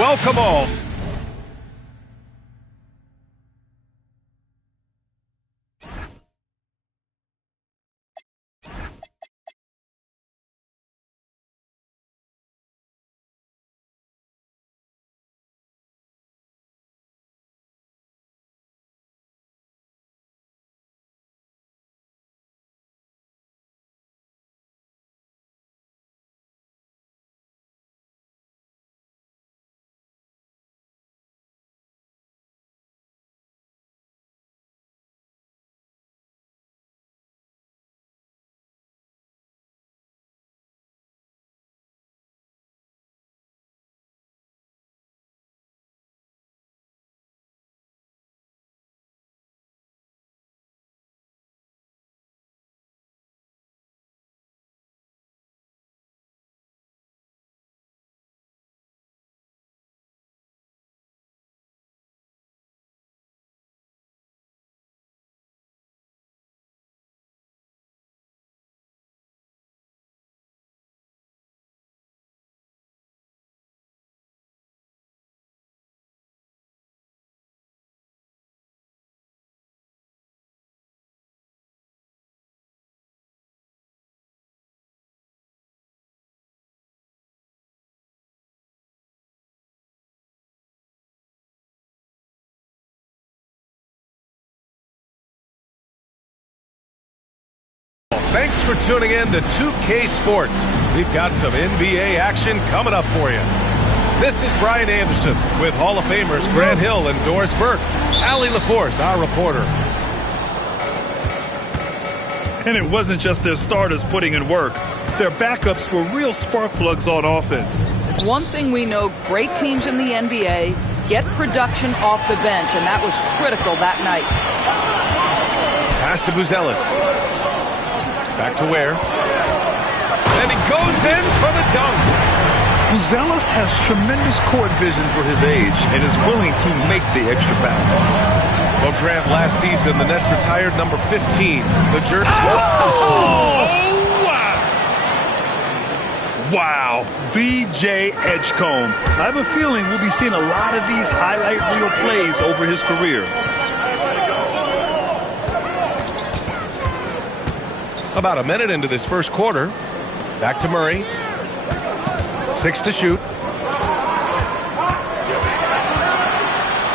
welcome all. Thanks for tuning in to 2K Sports. We've got some NBA action coming up for you. This is Brian Anderson with Hall of Famers Grant Hill and Doris Burke. Allie LaForce, our reporter. And it wasn't just their starters putting in work. Their backups were real spark plugs on offense. One thing we know, great teams in the NBA get production off the bench, and that was critical that night. Pass to Buzelis. Back to Ware. And he goes in for the dunk. Buzelis has tremendous court vision for his age and is willing to make the extra pass. Well, Grant, last season, the Nets retired number 15. The jersey. Oh, wow. Wow. VJ Edgecombe. I have a feeling we'll be seeing a lot of these highlight reel plays over his career. About a minute into this first quarter. Back to Murray. 6 to shoot.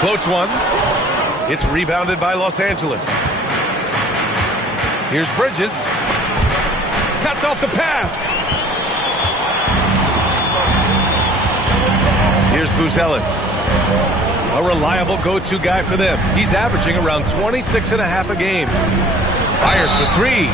Floats one. It's rebounded by Los Angeles. Here's Bridges. Cuts off the pass. Here's Buzelis. A reliable go-to guy for them. He's averaging around 26.5 a game. Fires for three.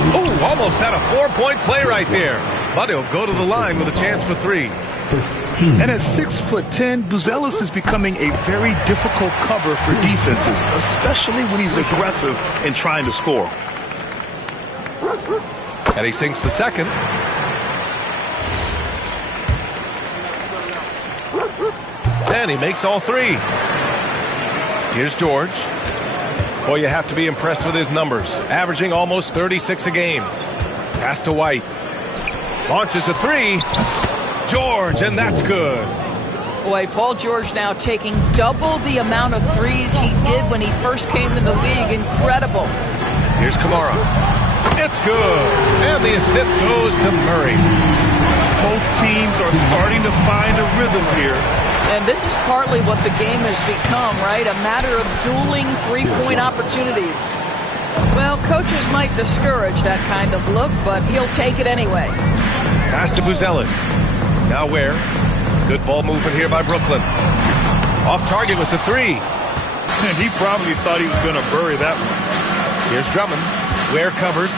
Oh, almost had a 4-point play right there. But he'll go to the line with a chance for three. 15. And at 6'10", Buzelis is becoming a very difficult cover for defenses, especially when he's aggressive and trying to score. And he sinks the second. And he makes all three. Here's George. Boy, you have to be impressed with his numbers. Averaging almost 36 a game. Pass to White. Launches a three. George, and that's good. Boy, Paul George now taking double the amount of threes he did when he first came in the league. Incredible. Here's Kamara. It's good. And the assist goes to Murray. Both teams are starting to find a rhythm here. And this is partly what the game has become, right? A matter of dueling three-point opportunities. Well, coaches might discourage that kind of look, but he'll take it anyway. Pass to Buzelis. Now Ware. Good ball movement here by Brooklyn. Off target with the three. And he probably thought he was going to bury that one. Here's Drummond. Ware covers.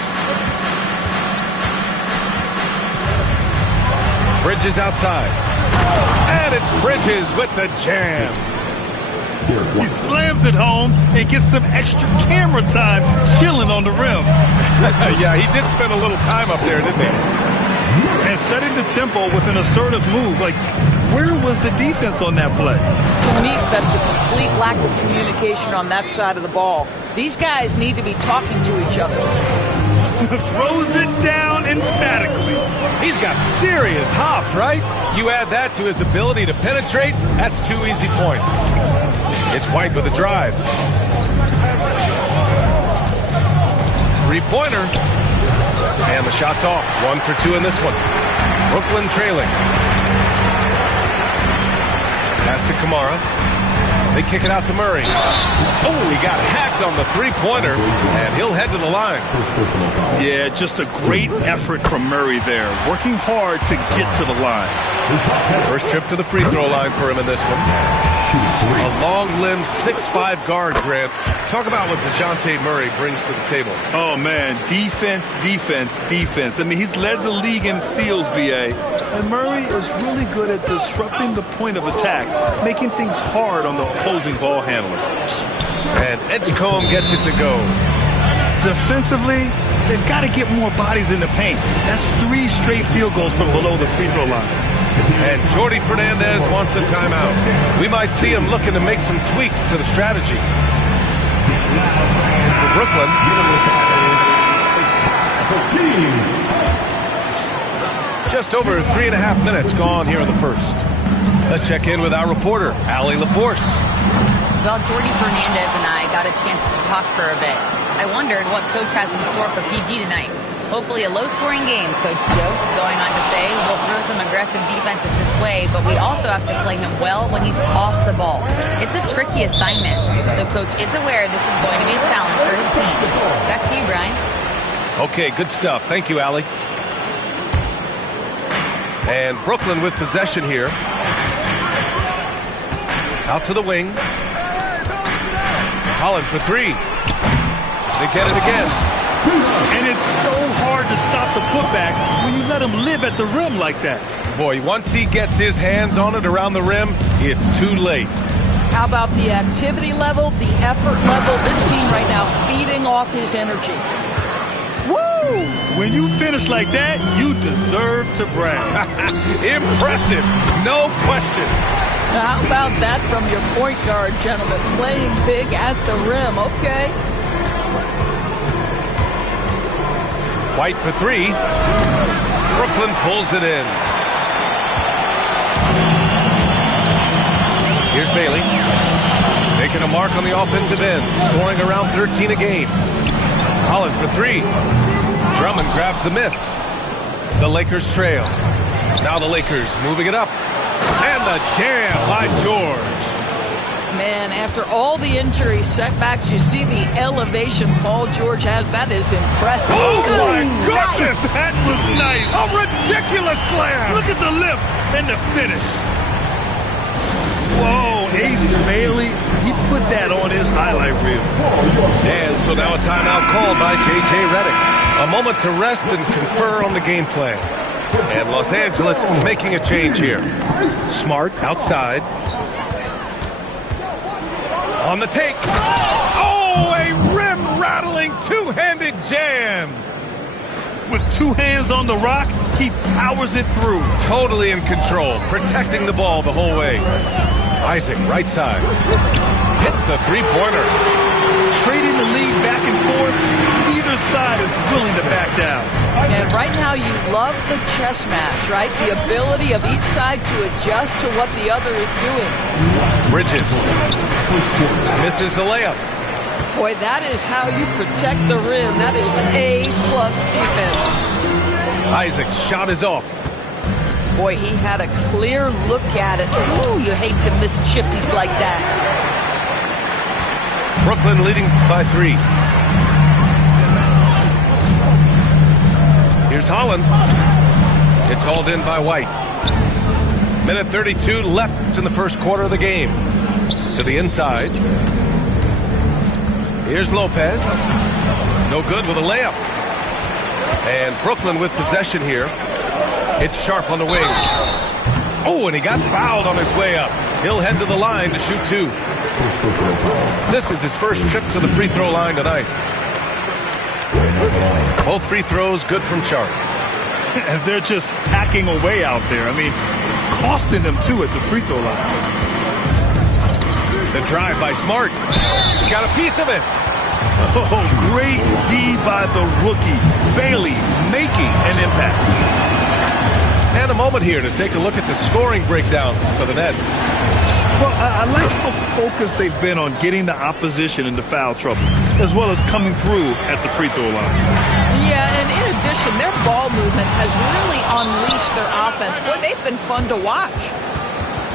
Bridges outside. And it's Bridges with the jam. He slams it home and gets some extra camera time chilling on the rim. Yeah, he did spend a little time up there, didn't he? And setting the tempo with an assertive move. Like, where was the defense on that play? To me, that's a complete lack of communication on that side of the ball. These guys need to be talking to each other. Throws it down emphatically. He's got serious hop, right? You add that to his ability to penetrate, that's 2 easy points. It's White with a drive. Three-pointer. And the shot's off. 1 for 2 in this one. Brooklyn trailing. Pass to Kamara. They kick it out to Murray. Oh, he got hacked on the three-pointer, and he'll head to the line. Yeah, just a great effort from Murray there. Working hard to get to the line. First trip to the free throw line for him in this one. A long-limbed 6'5" guard, Grant. Talk about what DeJounte Murray brings to the table. Oh, man. Defense, defense, defense. I mean, he's led the league in steals, B.A. And Murray is really good at disrupting the point of attack, making things hard on the opposing ball handler. And Edgecombe gets it to go. Defensively, they've got to get more bodies in the paint. That's 3 straight field goals from below the free throw line. And Jordi Fernandez wants a timeout. We might see him looking to make some tweaks to the strategy. For Brooklyn. Just over 3.5 minutes gone here in the first. Let's check in with our reporter, Allie LaForce. Well, Jordi Fernandez and I got a chance to talk for a bit. I wondered what Coach has in store for PG tonight. Hopefully a low-scoring game, Coach joked, going on to say we'll throw some aggressive defenses his way, but we also have to play him well when he's off the ball. It's a tricky assignment, so Coach is aware this is going to be a challenge for his team. Back to you, Brian. Okay, good stuff. Thank you, Allie. And Brooklyn with possession here. Out to the wing. Holland for 3. They get it again. And it's so hard to stop the putback when you let him live at the rim like that. Boy, once he gets his hands on it around the rim, it's too late. How about the activity level, the effort level? This team right now feeding off his energy. Woo! When you finish like that, you deserve to brag. Impressive, no question. How about that from your point guard, gentlemen? Playing big at the rim, okay? White for 3. Brooklyn pulls it in. Here's Bailey. Making a mark on the offensive end. Scoring around 13 a game. Holland for 3. Drummond grabs the miss. The Lakers trail. Now the Lakers moving it up. And the jam by George. Man, after all the injury setbacks, you see the elevation Paul George has. That is impressive. Oh, my goodness! That was nice. A ridiculous slam! Look at the lift and the finish. Whoa, Ace Bailey, he put that on his highlight reel. And so now a timeout called by J.J. Redick. A moment to rest and confer on the game plan. And Los Angeles making a change here. Smart outside. On the take. Oh, a rim-rattling two-handed jam. With 2 hands on the rock, he powers it through. Totally in control, protecting the ball the whole way. Isaac, right side. Hits a three-pointer. Trading the lead back and forth, neither side is willing to back down. And right now you love the chess match, right? The ability of each side to adjust to what the other is doing. Bridges. Misses the layup. Boy, that is how you protect the rim. That is A-plus defense. Isaac's shot is off. Boy, he had a clear look at it. Ooh, you hate to miss chippies like that. Brooklyn leading by 3. Here's Holland. It's hauled in by White. Minute 32 left in the first quarter of the game. To the inside. Here's Lopez. No good with a layup. And Brooklyn with possession here. It's Sharp on the wing. Oh, and he got fouled on his way up. He'll head to the line to shoot 2. This is his first trip to the free throw line tonight. Both free throws good from Sharp. And they're just packing away out there. I mean, it's costing them too at the free throw line. The drive by Smart. Got a piece of it. Oh, great D by the rookie. Bailey making an impact. And a moment here to take a look at the scoring breakdown for the Nets. Well, I like how focused they've been on getting the opposition into foul trouble, as well as coming through at the free throw line. Yeah, and in addition, their ball movement has really unleashed their offense. Boy, they've been fun to watch.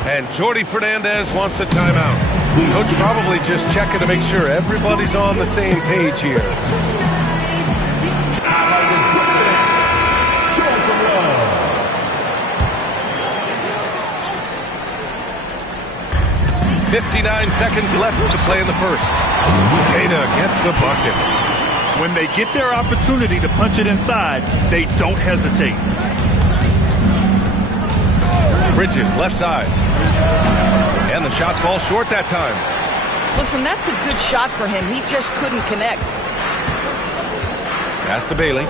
And Jordi Fernandez wants a timeout. Coach probably just checking to make sure everybody's on the same page here. 59 seconds left to play in the first. Queta gets the bucket. When they get their opportunity to punch it inside, they don't hesitate. Bridges, left side. And the shot falls short that time. Listen, that's a good shot for him. He just couldn't connect. Pass to Bailey.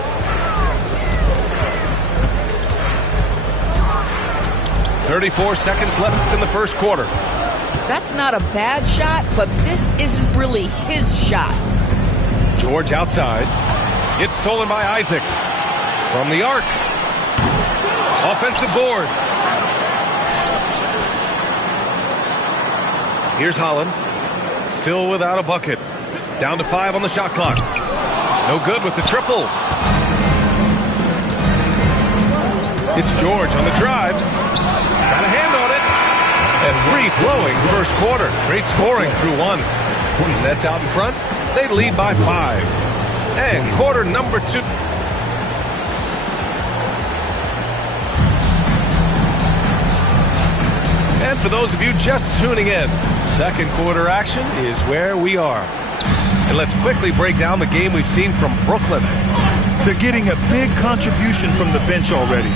.34 seconds left in the first quarter. That's not a bad shot, but this isn't really his shot. George outside. It's stolen by Isaac. From the arc. Offensive board. Here's Holland. Still without a bucket. Down to 5 on the shot clock. No good with the triple. It's George on the drive. Got a hand on it. A free-flowing first quarter. Great scoring through one. Nets out in front. They lead by 5. And quarter number 2. And for those of you just tuning in, second quarter action is where we are. And let's quickly break down the game we've seen from Brooklyn. They're getting a big contribution from the bench already.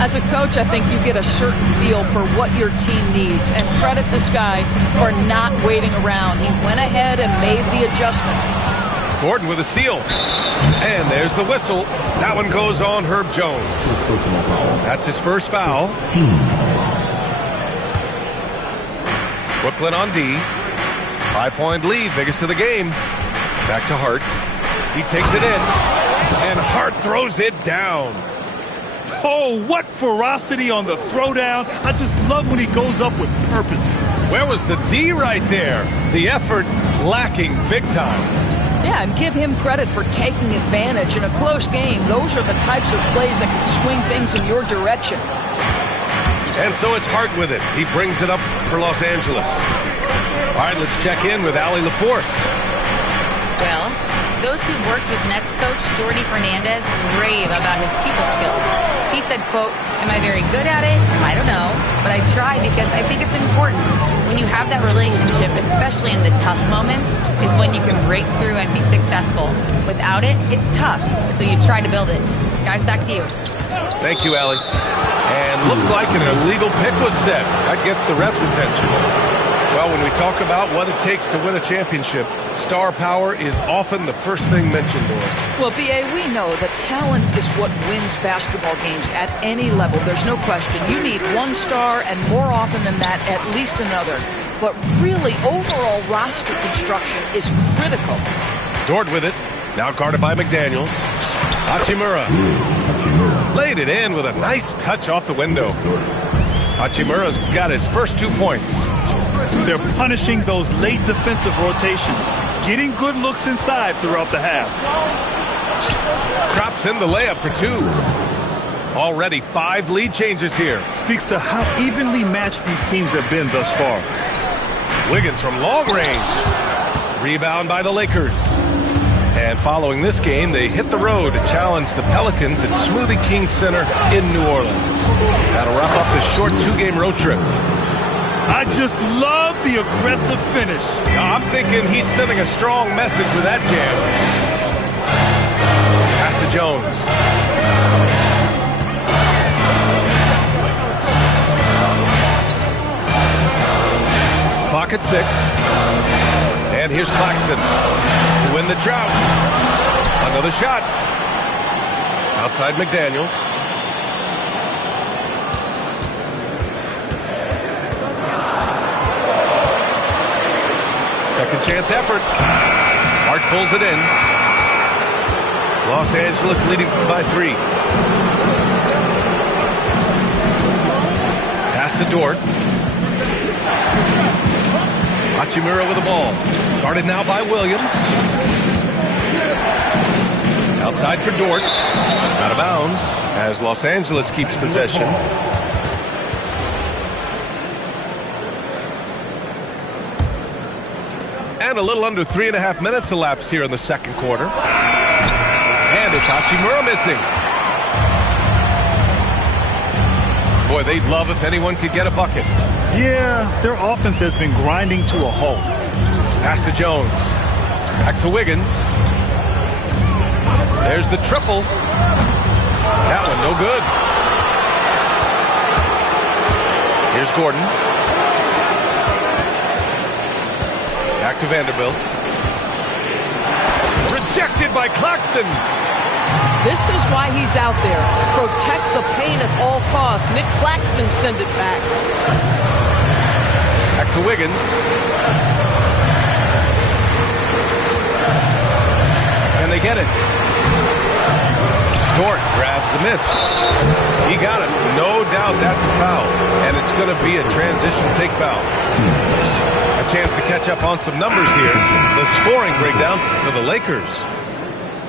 As a coach, I think you get a certain feel for what your team needs, and credit this guy for not waiting around. He went ahead and made the adjustment. Gordon with a steal. And there's the whistle. That one goes on Herb Jones. That's his first foul. Brooklyn on D. 5-point lead, biggest of the game. Back to Hart. He takes it in. And Hart throws it down. Oh, what ferocity on the throwdown. I just love when he goes up with purpose. Where was the D right there? The effort lacking big time. Yeah, and give him credit for taking advantage in a close game. Those are the types of plays that can swing things in your direction. And so it's Hart with it. He brings it up for Los Angeles. All right, let's check in with Allie LaForce. Well, those who've worked with Nets coach Jordi Fernandez rave about his people skills. He said, quote, "Am I very good at it? I don't know, but I try because I think it's important. When you have that relationship, especially in the tough moments, is when you can break through and be successful. Without it, it's tough, so you try to build it." Guys, back to you. Thank you, Allie. And looks like an illegal pick was set. That gets the ref's attention. Well, when we talk about what it takes to win a championship, star power is often the first thing mentioned to us. Well, B.A., we know that talent is what wins basketball games at any level. There's no question. You need one star, and more often than that, at least another. But really, overall roster construction is critical. Dort with it. Now guarded by McDaniels. Hachimura. Laid it in with a nice touch off the window. Hachimura's got his first 2 points. They're punishing those late defensive rotations, getting good looks inside throughout the half. Drops in the layup for 2. Already 5 lead changes here. Speaks to how evenly matched these teams have been thus far. Wiggins from long range. Rebound by the Lakers. And following this game, they hit the road to challenge the Pelicans at Smoothie King Center in New Orleans. That'll wrap up this short 2-game road trip. I just love the aggressive finish. Now, I'm thinking he's sending a strong message with that jam. Pass to Jones. Clock at 6. And here's Claxton to win the drought. Another shot. Outside McDaniels. Second chance effort. Hart pulls it in. Los Angeles leading by 3. Pass to Dort. Hachimura with the ball. Guarded now by Williams. Outside for Dort. Out of bounds as Los Angeles keeps possession. And a little under 3.5 minutes elapsed here in the second quarter. And it's Hachimura missing. Boy, they'd love if anyone could get a bucket. Yeah, their offense has been grinding to a halt. Pass to Jones. Back to Wiggins. There's the triple. That one no good. Here's Gordon. Back to Vanderbilt. Rejected by Claxton. This is why he's out there. Protect the paint at all costs. Nick Claxton send it back. Back to Wiggins. Can they get it? Dort grabs the miss. He got it. No doubt that's a foul. And it's going to be a transition take foul. A chance to catch up on some numbers here. The scoring breakdown for the Lakers.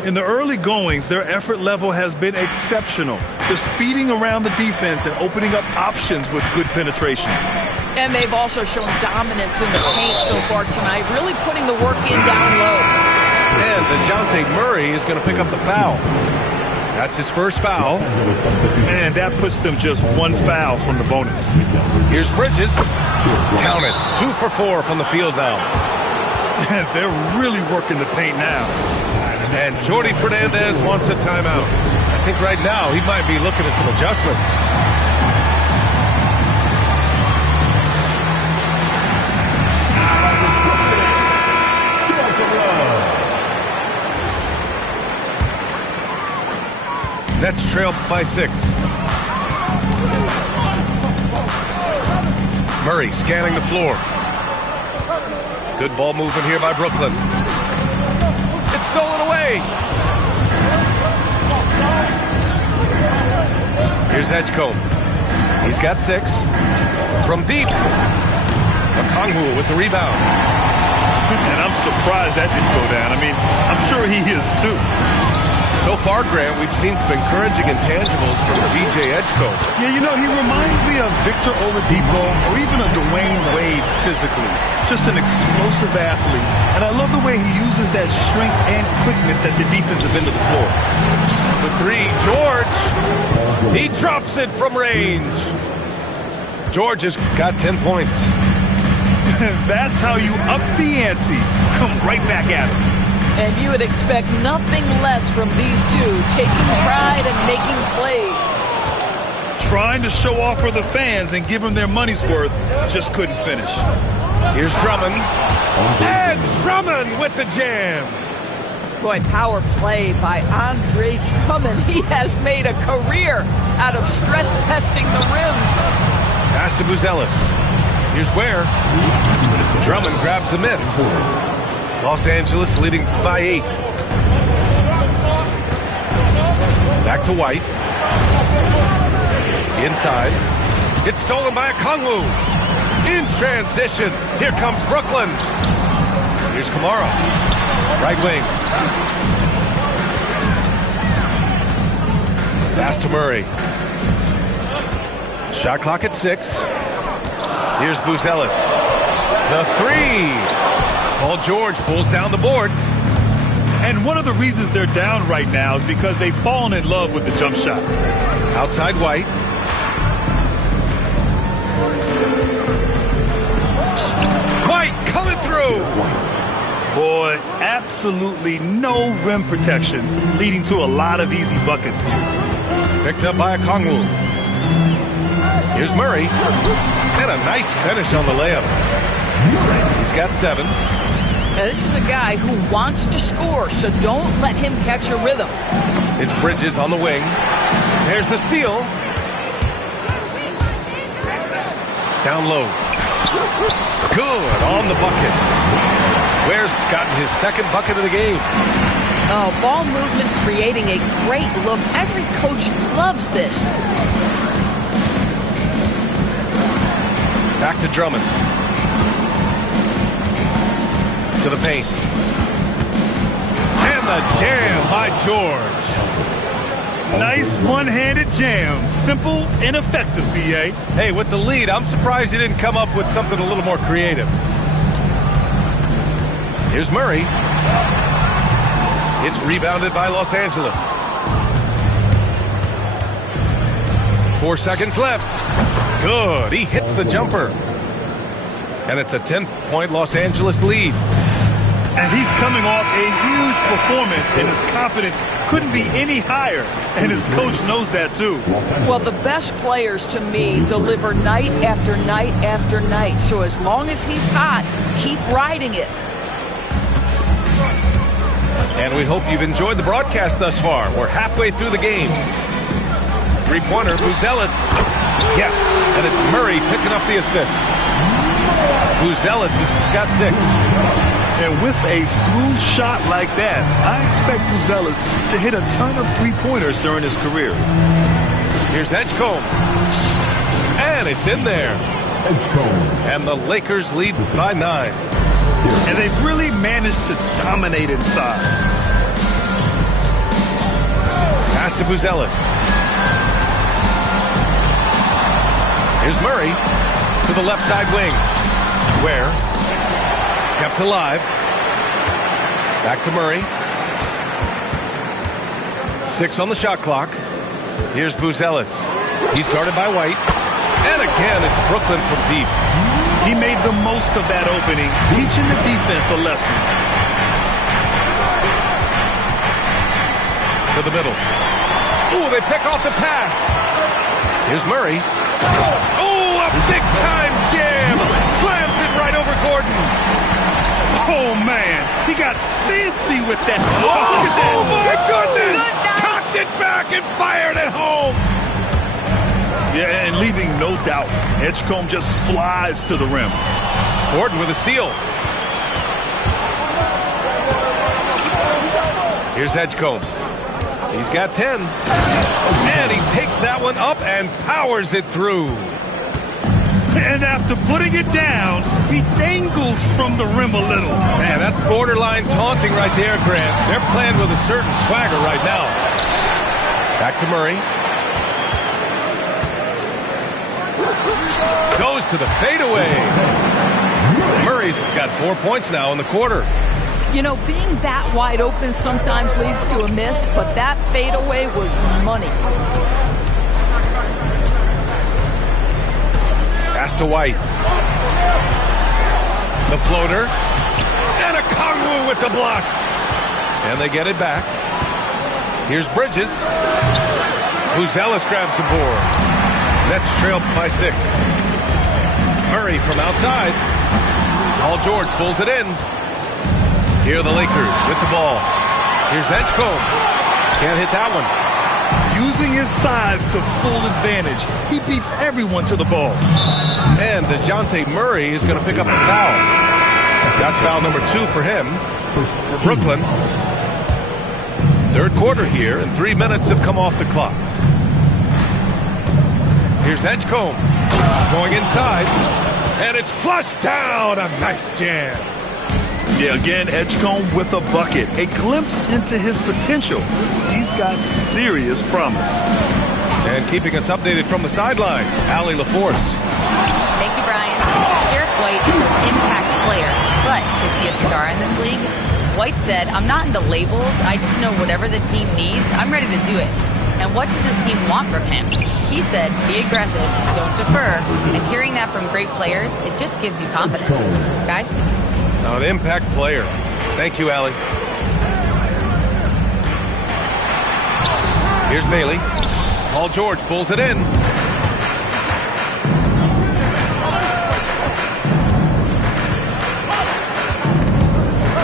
In the early goings, their effort level has been exceptional. They're speeding around the defense and opening up options with good penetration. And they've also shown dominance in the paint so far tonight, really putting the work in down low. And DeJounte Murray is going to pick up the foul. That's his first foul. And that puts them just one foul from the bonus. Here's Bridges. Count it. 2 for 4 from the field now. They're really working the paint now. And Jordi Fernandez wants a timeout. I think right now he might be looking at some adjustments. Nets trail by 6. Murray scanning the floor. Good ball movement here by Brooklyn. It's stolen away. Here's Edgecombe. He's got 6. From deep. Okongwu with the rebound. And I'm surprised that didn't go down. I mean, I'm sure he is too. So far, Grant, we've seen some encouraging intangibles from VJ Edgecombe. Yeah, you know, he reminds me of Victor Oladipo or even a Dwayne Wade physically. Just an explosive athlete. And I love the way he uses that strength and quickness at the defensive end of the floor. The 3, George. He drops it from range. George has got 10 points. That's how you up the ante. Come right back at him. And you would expect nothing less from these two, taking pride and making plays. Trying to show off for the fans and give them their money's worth, just couldn't finish. Here's Drummond. And Drummond with the jam. Boy, power play by Andre Drummond. He has made a career out of stress testing the rims. Pass to Buzelis. Here's Ware. Drummond grabs the miss. Los Angeles leading by 8. Back to White. Inside. It's stolen by Okongwu. In transition. Here comes Brooklyn. Here's Kamara. Right wing. Pass to Murray. Shot clock at 6. Here's Buzelis. The 3. Paul George pulls down the board. And one of the reasons they're down right now is because they've fallen in love with the jump shot. Outside White. White coming through. Boy, absolutely no rim protection, leading to a lot of easy buckets here. Picked up by Okongwu. Here's Murray. And a nice finish on the layup. He's got 7. Now, this is a guy who wants to score, so don't let him catch a rhythm. It's Bridges on the wing. There's the steal. Down low. Good on the bucket. Ware's gotten his second bucket of the game. Oh, ball movement creating a great look. Every coach loves this. Back to Drummond. To the paint. And the jam by George. Nice one-handed jam. Simple and effective, B.A. Hey, with the lead, I'm surprised he didn't come up with something a little more creative. Here's Murray. It's rebounded by Los Angeles. 4 seconds left. Good. He hits the jumper. And it's a 10-point Los Angeles lead. And he's coming off a huge performance, and his confidence couldn't be any higher. And his coach knows that, too. Well, the best players, to me, deliver night after night after night. So as long as he's hot, keep riding it. And we hope you've enjoyed the broadcast thus far. We're halfway through the game. Three-pointer, Buzelis. Yes, and it's Murray picking up the assist. Buzelis has got 6. And with a smooth shot like that, I expect Buzelis to hit a ton of three-pointers during his career. Here's Edgecombe. And it's in there. And the Lakers lead by 9. And they've really managed to dominate inside. Pass to Buzelis. Here's Murray to the left side wing. Where? Kept alive. Back to Murray. 6 on the shot clock. Here's Buzelis. He's guarded by White. And again, it's Brooklyn from deep. He made the most of that opening, teaching the defense a lesson. To the middle. Ooh, they pick off the pass. Here's Murray. Oh, a big-time jam. Slams it right over Gordon. Oh, man. He got fancy with that. Oh, my goodness. Good night. Cocked it back and fired it home. Yeah, and leaving no doubt. Edgecombe just flies to the rim. Gordon with a steal. Here's Edgecombe. He's got 10. And he takes that one up and powers it through. And after putting it down, he dangles from the rim a little. Man, that's borderline taunting right there, Grant. They're playing with a certain swagger right now. Back to Murray. Goes to the fadeaway. Murray's got 4 points now in the quarter. You know, being that wide open sometimes leads to a miss, but that fadeaway was money. Pass to White. The floater. And a Kongwu with the block. And they get it back. Here's Bridges. Buzelis grabs the board. Nets trailed by 6. Murray from outside. Paul George pulls it in. Here are the Lakers with the ball. Here's Edgecombe. Can't hit that one. Using his size to full advantage, he beats everyone to the ball. And DeJounte Murray is going to pick up the foul. That's foul number 2 for him. For Brooklyn. Third quarter here, and 3 minutes have come off the clock. Here's Edgecombe going inside, and it's flushed down. A nice jam. Yeah, again, Edgecombe with a bucket. A glimpse into his potential. He's got serious promise. And keeping us updated from the sideline, Allie LaForce. Thank you, Brian. Derek White is an impact player, but is he a star in this league? White said, "I'm not into labels. I just know whatever the team needs, I'm ready to do it." And what does his team want from him? He said, be aggressive, don't defer. And hearing that from great players, it just gives you confidence. Guys? An impact player. Thank you, Allie. Here's Bailey. Paul George pulls it in.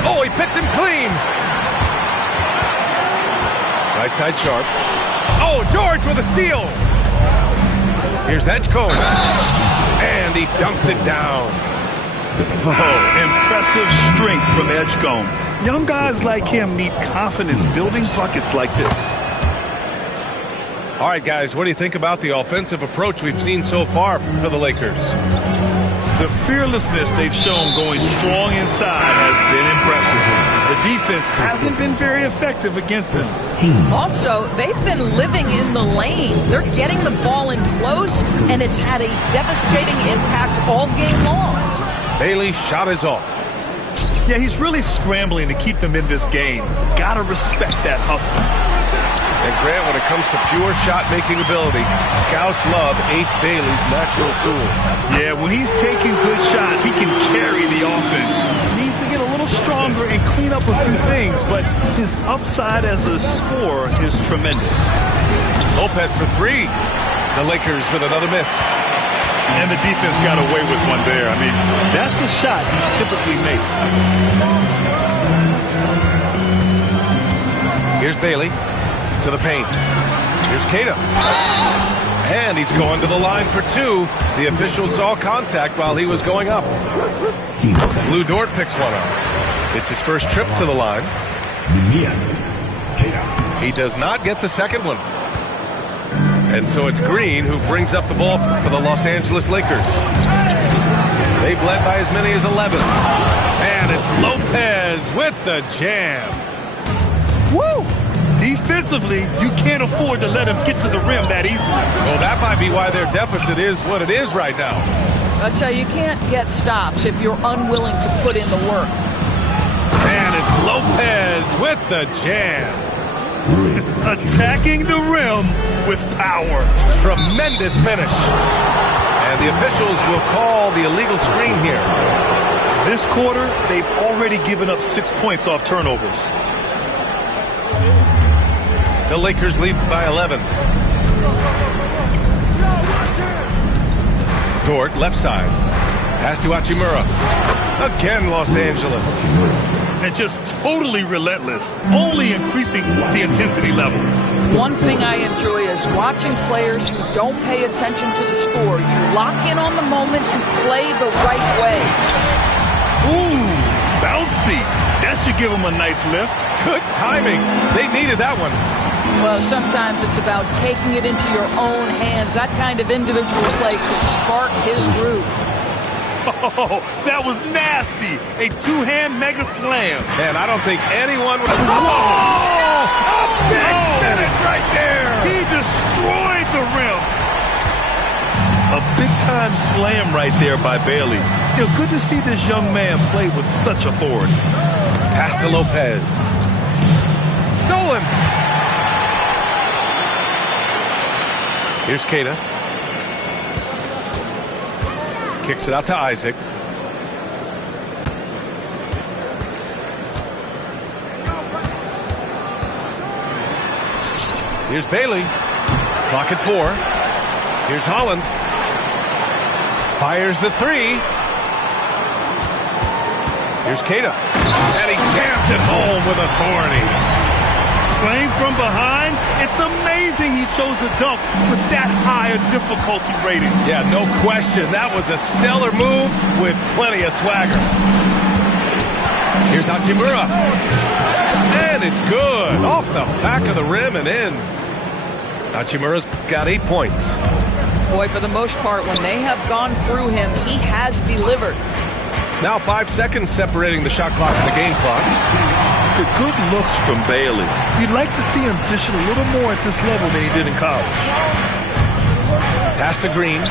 Oh, he picked him clean. Right side Sharp. Oh, George with a steal. Here's Edgecombe. And he dunks it down. Oh, impressive strength from Edgecombe. Young guys like him need confidence building buckets like this. All right, guys, what do you think about the offensive approach we've seen so far for the Lakers? The fearlessness they've shown going strong inside has been impressive. The defense hasn't been very effective against them. Also, they've been living in the lane. They're getting the ball in close, and it's had a devastating impact all game long. Bailey's shot is off. Yeah, he's really scrambling to keep them in this game. Gotta respect that hustle. And Grant, when it comes to pure shot-making ability, scouts love Ace Bailey's natural tools. Yeah, when he's taking good shots, he can carry the offense. He needs to get a little stronger and clean up a few things, but his upside as a scorer is tremendous. Lopez for three. The Lakers with another miss. And the defense got away with one there. I mean, that's a shot he typically makes. Here's Bailey to the paint. Here's Queta. And he's going to the line for two. The official saw contact while he was going up. Lou Dort picks one up. It's his first trip to the line. He does not get the second one. And so it's Green who brings up the ball for the Los Angeles Lakers. They've led by as many as 11. And it's Lopez with the jam. Woo! Defensively, you can't afford to let him get to the rim that easily. Well, that might be why their deficit is what it is right now. I tell you, you can't get stops if you're unwilling to put in the work. And it's Lopez with the jam. Attacking the rim with power. Tremendous finish. And the officials will call the illegal screen here. This quarter, they've already given up 6 points off turnovers. The Lakers lead by 11. Dort, left side. Pass to Hachimura. Again, Los Angeles. And just totally relentless, only increasing the intensity level. One thing I enjoy is watching players who don't pay attention to the score. You lock in on the moment and play the right way. Ooh, bouncy. That should give them a nice lift. Good timing. They needed that one. Well, sometimes it's about taking it into your own hands. That kind of individual play could spark his groove. Oh, that was nasty. A two-hand mega slam. Man, I don't think anyone would... Whoa! A big finish right there! He destroyed the rim. A big-time slam right there by Bailey. You know, good to see this young man play with such authority. Pass to Lopez. Stolen! Here's Queta. Kicks it out to Isaac. Here's Bailey. Clock at 4. Here's Holland. Fires the three. Here's Queta. And he jams it home with authority. Playing from behind, it's amazing he chose a dunk with that high a difficulty rating. Yeah, no question. That was a stellar move with plenty of swagger. Here's Hachimura. And it's good. Off the back of the rim and in. Hachimura's got 8 points. Boy, for the most part, when they have gone through him, he has delivered. Now 5 seconds separating the shot clock and the game clock. The good looks from Bailey. You'd like to see him dish it a little more at this level than he did in college. Pass to Green.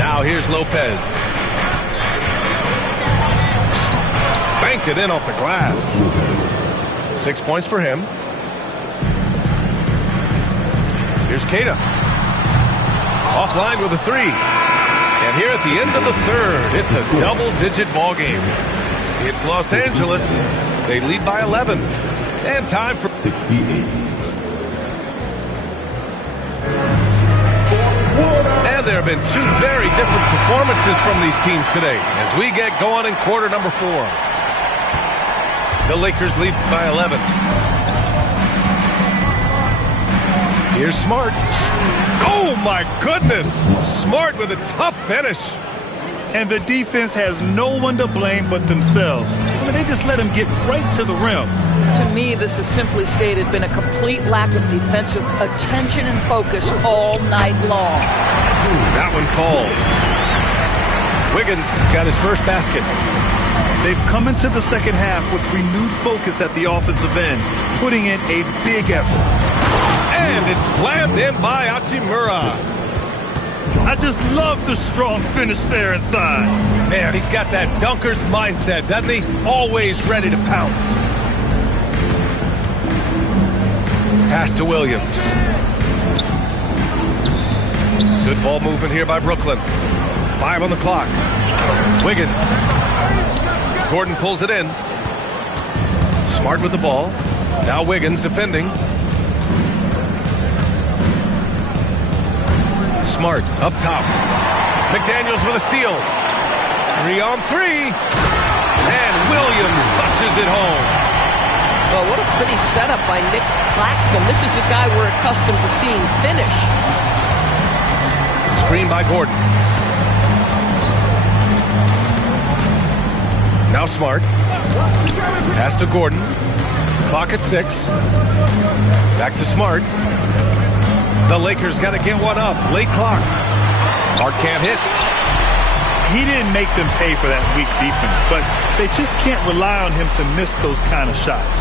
Now here's Lopez. Banked it in off the glass. 6 points for him. Here's Queta. Offline with a three. And here at the end of the third, it's a double-digit ball game. It's Los Angeles. They lead by 11. And time for 68. And there have been two very different performances from these teams today as we get going in quarter number 4. The Lakers lead by 11. Here's Smart. Oh, my goodness. Smart with a tough finish. And the defense has no one to blame but themselves. I mean, they just let him get right to the rim. To me, this has simply stated been a complete lack of defensive attention and focus all night long. That one falls. Wiggins got his first basket. They've come into the second half with renewed focus at the offensive end, putting in a big effort. And it's slammed in by Hachimura. I just love the strong finish there inside. Man, he's got that dunker's mindset, doesn't he? Always ready to pounce. Pass to Williams. Good ball movement here by Brooklyn. 5 on the clock. Wiggins. Gordon pulls it in. Smart with the ball. Now Wiggins defending. Smart up top. McDaniels with a steal. 3 on 3. And Williams punches it home. Well, what a pretty setup by Nick Claxton. This is a guy we're accustomed to seeing finish. Screen by Gordon. Now Smart. Pass to Gordon. Clock at 6. Back to Smart. The Lakers got to get one up. Late clock. Hart can't hit. He didn't make them pay for that weak defense, but they just can't rely on him to miss those kind of shots.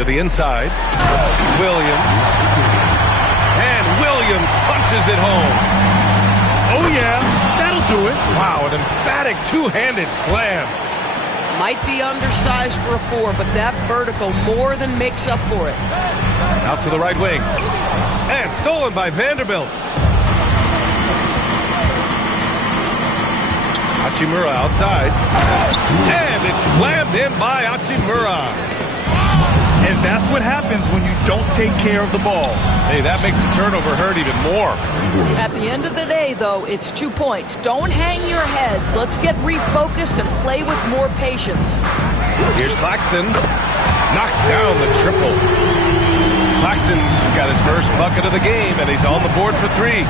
To the inside. Williams. And Williams punches it home. Oh, yeah. That'll do it. Wow, an emphatic two-handed slam. Might be undersized for a 4, but that vertical more than makes up for it. Out to the right wing. And stolen by Vanderbilt. Hachimura outside. And it's slammed in by Hachimura. And that's what happens when you don't take care of the ball. Hey, that makes the turnover hurt even more. At the end of the day, though, it's 2 points. Don't hang your heads. Let's get refocused and play with more patience. Here's Claxton. Knocks down the triple. Claxton's got his first bucket of the game, and he's on the board for 3.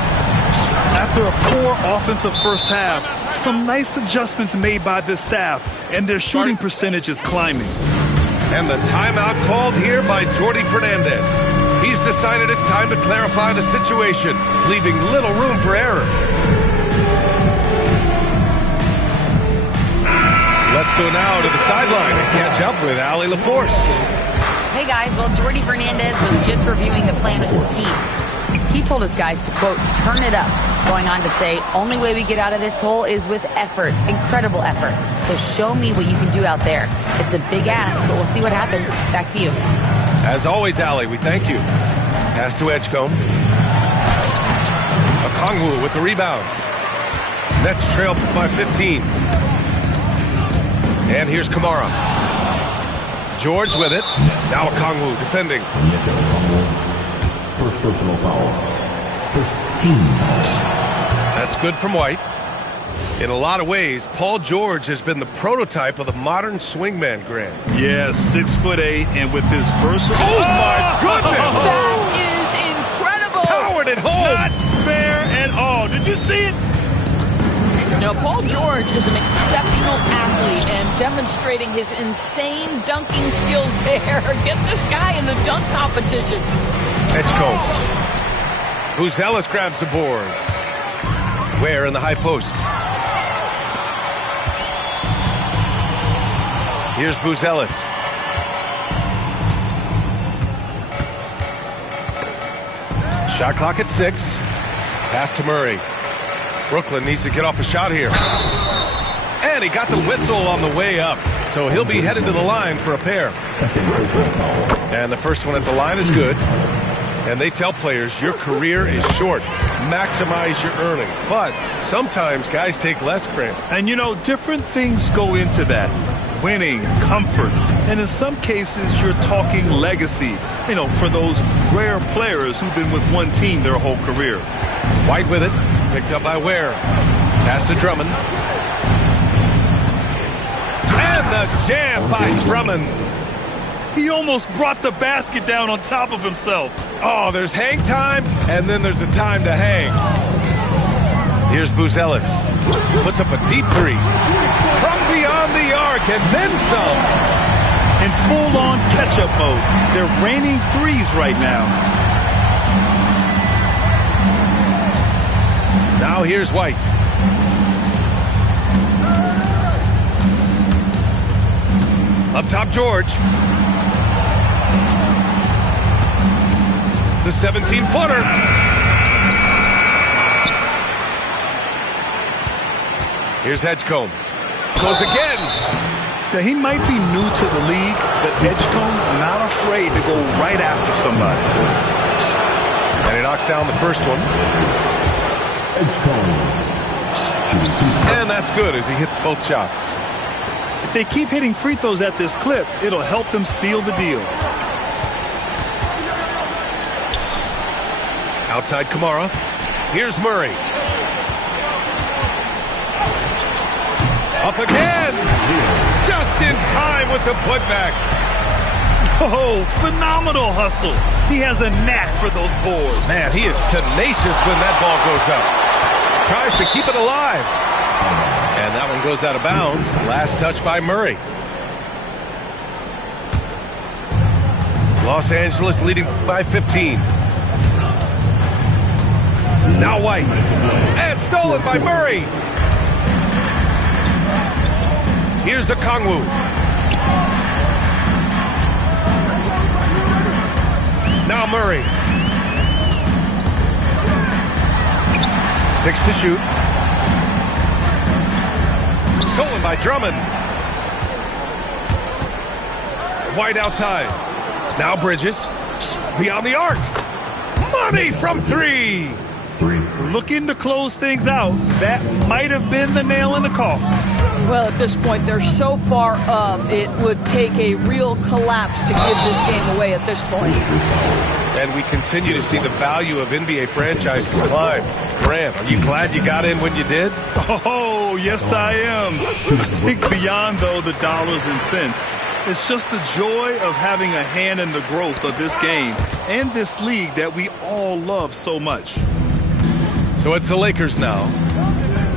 After a poor offensive first half, some nice adjustments made by this staff, and their shooting percentage is climbing. And the timeout called here by Jordi Fernandez. He's decided it's time to clarify the situation, leaving little room for error. Let's go now to the sideline and catch up with Allie LaForce. Hey guys, well, Jordi Fernandez was just reviewing the plan with his team. He told his guys to, quote, turn it up, going on to say, only way we get out of this hole is with effort, incredible effort. So show me what you can do out there. It's a big ask, but we'll see what happens. Back to you. As always, Allie, we thank you. Pass to Edgecombe. Okongwu with the rebound. Nets trail by 15. And here's Kamara. George with it. Now Okongwu defending. First personal foul. First team foul. That's good from White. In a lot of ways, Paul George has been the prototype of the modern swingman, Grant. Yeah, 6'8", and with his first... Oh, my goodness! That is incredible! Powered it home! Not fair at all. Did you see it? Now, Paul George is an exceptional athlete and demonstrating his insane dunking skills there. Get this guy in the dunk competition. Edgecombe. Buzelis grabs the board. Ware in the high post. Here's Buzelis. Shot clock at 6. Pass to Murray. Brooklyn needs to get off a shot here. And he got the whistle on the way up. So he'll be headed to the line for a pair. And the first one at the line is good. And they tell players, your career is short. Maximize your earnings. But sometimes guys take less, Grant. And, you know, different things go into that. Winning, comfort, and in some cases, you're talking legacy, you know, for those rare players who've been with one team their whole career. White with it. Picked up by Ware. Pass to Drummond. And the jam by Drummond. He almost brought the basket down on top of himself. Oh, there's hang time, and then there's a time to hang. Here's Buzelis. Puts up a deep 3. From beyond the arc, and then some. In full-on catch-up mode. They're raining threes right now. Now here's White. Up top, George. The 17-footer. Here's Edgecombe. Goes again. Now, he might be new to the league, but Edgecombe not afraid to go right after somebody. And he knocks down the first one. And that's good as he hits both shots. If they keep hitting free throws at this clip, it'll help them seal the deal. Outside Kamara. Here's Murray. Up again. Just in time with the putback. Oh, phenomenal hustle. He has a knack for those boards. Man, he is tenacious when that ball goes up. Tries to keep it alive. And that one goes out of bounds. Last touch by Murray. Los Angeles leading by 15. Now White. And stolen by Murray. Here's Okongwu. Now Murray. 6 to shoot. Stolen by Drummond. White outside. Now Bridges. Beyond the arc. Money from 3. Looking to close things out. That might have been the nail in the coffin. Well, at this point, they're so far up, it would take a real collapse to give this game away at this point. And we continue to see the value of NBA franchises climb. Graham, are you glad you got in when you did? Oh, yes, I am. I think beyond, though, the dollars and cents, it's just the joy of having a hand in the growth of this game and this league that we all love so much. So it's the Lakers now.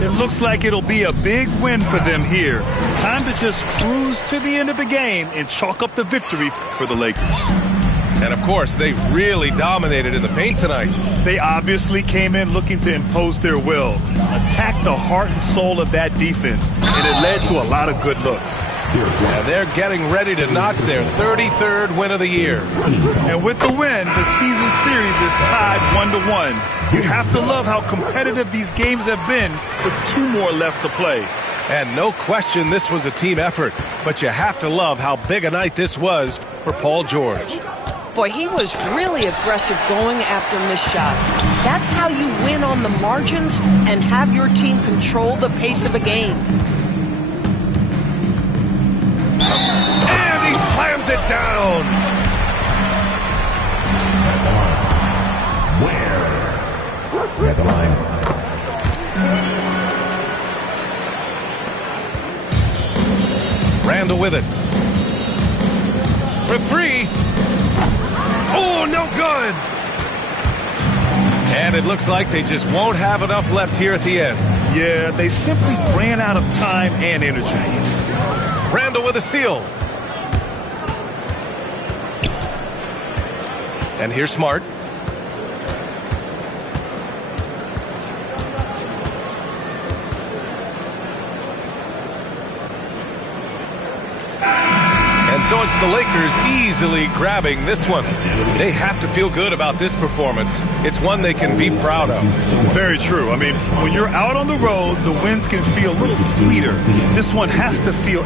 It looks like it'll be a big win for them here. Time to just cruise to the end of the game and chalk up the victory for the Lakers. And, of course, they really dominated in the paint tonight. They obviously came in looking to impose their will, attack the heart and soul of that defense, and it led to a lot of good looks. And they're getting ready to notch their 33rd win of the year. And with the win, the season series is tied 1-1. You have to love how competitive these games have been with 2 more left to play. And no question this was a team effort, but you have to love how big a night this was for Paul George. Boy, he was really aggressive going after missed shots. That's how you win on the margins and have your team control the pace of a game. And he slams it down. At the line. Randall with it. For 3. Oh, no good. And it looks like they just won't have enough left here at the end. Yeah, they simply ran out of time and energy. Randall with a steal. And here's Smart. And so it's the Lakers easily grabbing this one. They have to feel good about this performance. It's one they can be proud of. Very true. I mean, when you're out on the road, the wins can feel a little sweeter. This one has to feel